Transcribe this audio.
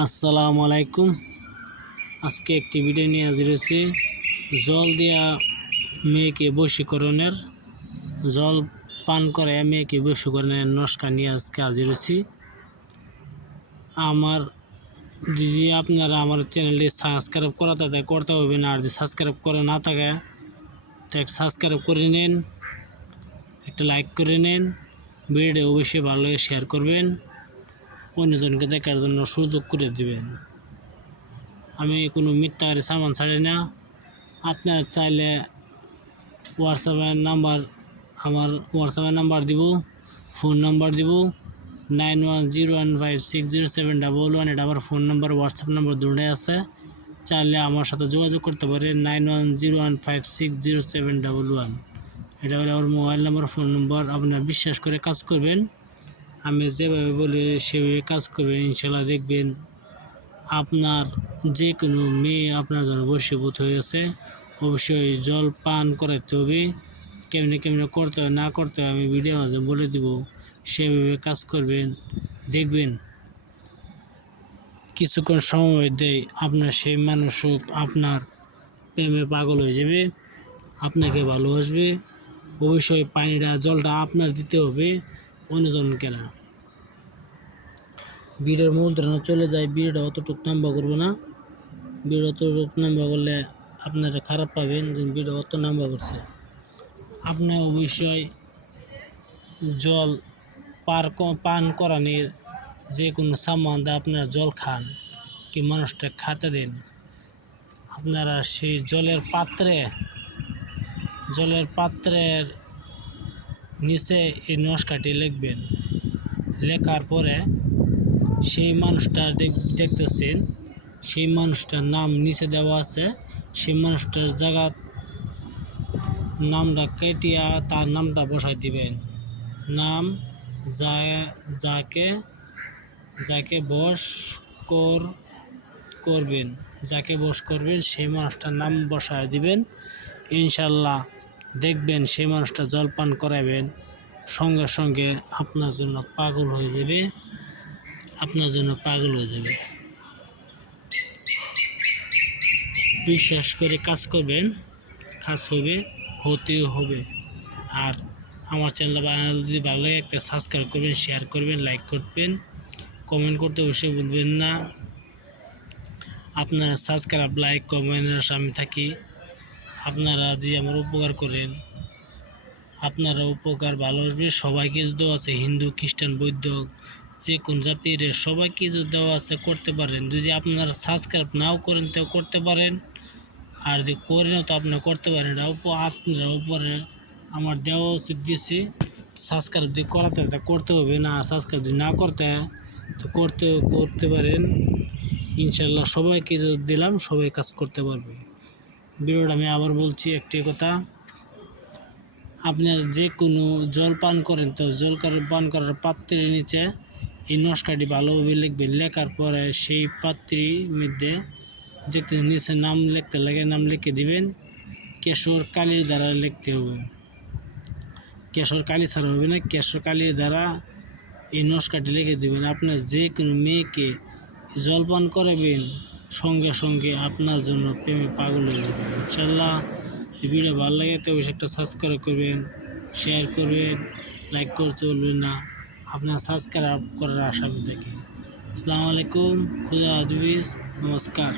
আসসালামু আলাইকুম। আজকে একটি ভিডিও নিয়ে হাজির হয়েছি। জল দিয়া মেয়েকে বশীকরণের, জল পান করে মেয়েকে বশীকরণের নস্কা নিয়ে আজকে হাজির হয়েছি। আমার, যদি আপনারা আমার চ্যানেলটি সাবস্ক্রাইব করা থাকে, করতে হবে না। আর যদি সাবস্ক্রাইব করে না থাকে, তো একটা সাবস্ক্রাইব করে নিন, একটা লাইক করে নিন। ভিডিওটা অবশ্যই ভালো শেয়ার করবেন। অন্যজনকে দেখার জন্য সুযোগ করে দিবেন। আমি কোনো মিথ্যাকারী সামান ছাড়ি না। আপনারা চাইলে হোয়াটসঅ্যাপের নাম্বার, আমার হোয়াটসঅ্যাপের নাম্বার দিব, ফোন নাম্বার দিব nine one zero one five six zero seven double one এটা আমার ফোন নাম্বার হোয়াটসঅ্যাপ নাম্বার দুটোই আছে। চাইলে আমার সাথে যোগাযোগ করতে পারে nine one zero one five six zero seven double one এটা হলো আমার মোবাইল নাম্বার, ফোন নাম্বার, আপনারা বিশ্বাস করে কাজ করবেন। আমি যেভাবে বলি, সেভাবে কাজ করবেন ইনশাল্লাহ দেখবেন আপনার যে কোনো মেয়ে আপনার জন্য বসীভূত হয়ে গেছে। অবশ্যই জল পান করাতে হবে। কেমনি কেমনি করতে হয়, না করতে হয়, আমি ভিডিও মাঝে বলে দিব। সেভাবে কাজ করবেন, দেখবেন কিছুক্ষণ সময় দেয় আপনার সেই মানুষ আপনার প্রেমে পাগল হয়ে যাবে, আপনাকে ভালোবাসবে। অবশ্যই পানিটা, জলটা আপনার দিতে হবে। অন্যজনকে না ভিডিওর মুদ্রণা চলে যায় ভিডিওটা অতটুক নাম্বা করব না। ভিডিও অতটুক নাম্বা করলে আপনারা খারাপ পাবেন যে ভিডিও অত নাম্বা করছে। আপনি অবশ্যই জল পার পান করানির যে কোনো সামান দিয়ে আপনারা জল খান কি মানুষটা খাতে দিন। আপনারা সেই জলের পাত্রে, জলের পাত্রের নিচে এই নস্কাটি লিখবেন। লেখার পরে সেই মানুষটা দেখ- দেখতেছেন, সেই মানুষটার নাম নিচে দেওয়া আছে। সেই মানুষটার জায়গা নামটা কেটিয়া তার নামটা বসাই দিবেন। নাম যা যাকে যাকে বস কর করবেন। যাকে বস করবেন, সেই মানুষটার নাম বসায় দিবেন। ইনশাল্লাহ দেখবেন সেই মানুষটা জলপান করাবেন, সঙ্গে সঙ্গে আপনার জন্য পাগল হয়ে যাবে, আপনার জন্য পাগল হয়ে যাবে। বিশ্বাস করে কাজ করবেন, কাজ হবে, হতেও হবে। আর আমার চ্যানেল বানালে যদি ভালো লাগে, একটা সাবস্ক্রাইব করবেন শেয়ার করবেন লাইক করবেন কমেন্ট করতে অবশ্যই ভুলবেন না। আপনারা সাবস্ক্রাইব লাইক কমেন্টের আমি থাকি। আপনারা যদি আমার উপকার করেন, আপনারা উপকার ভালোবাসবে সবাইকে দেওয়া আছে, হিন্দু, খ্রিস্টান, বৌদ্ধ, যে কোন জাতির, সবাইকে যদি দেওয়া আছে করতে পারেন। যদি আপনারা সাবস্ক্রাইব নাও করেন, তাও করতে পারেন। আর যদি করেন তো আপনি করতে পারেন। আপনারা উপরে আমার দেওয়া উচিত দিয়েছি সাবস্ক্রাইব যদি করাতে তা করতে হবে। না সাবস্ক্রাইব যদি না করতে তো করতে করতে পারেন। ইনশাল্লাহ সবাইকে যদি দিলাম, সবাই কাজ করতে পারবে। ভিডিওটা আমি আবার বলছি একটি কথা। আপনার যে কোনো জল পান করেন তো জল পান করার পাত্রের নিচে এই নস্কাটি ভালোভাবে লিখবেন। লেখার পরে সেই পাত্রীর মধ্যে দেখতে নিচে নাম লিখতে লাগে, নাম লিখে দিবেন। কেশর কালির দ্বারা লিখতে হবে। কেশর কালি ছাড়া হবে না, কেশর কালির দ্বারা এই নস্কাটি লিখে দেবেন। আপনার যে কোনো মেয়েকে জলপান করাবেন সঙ্গে সঙ্গে আপনার জন্য প্রেমে পাগল হয়ে যাবে। ইনশাল্লাহ ভিডিও ভালো লাগে তো অবশ্যই একটা সাবস্ক্রাইব করবেন শেয়ার করবেন লাইক করতে বলবেন না। আপনার সাবস্ক্রাইব করার আশা আমি থাকি। আসসালামু আলাইকুম, খুদা হাফিজ, নমস্কার।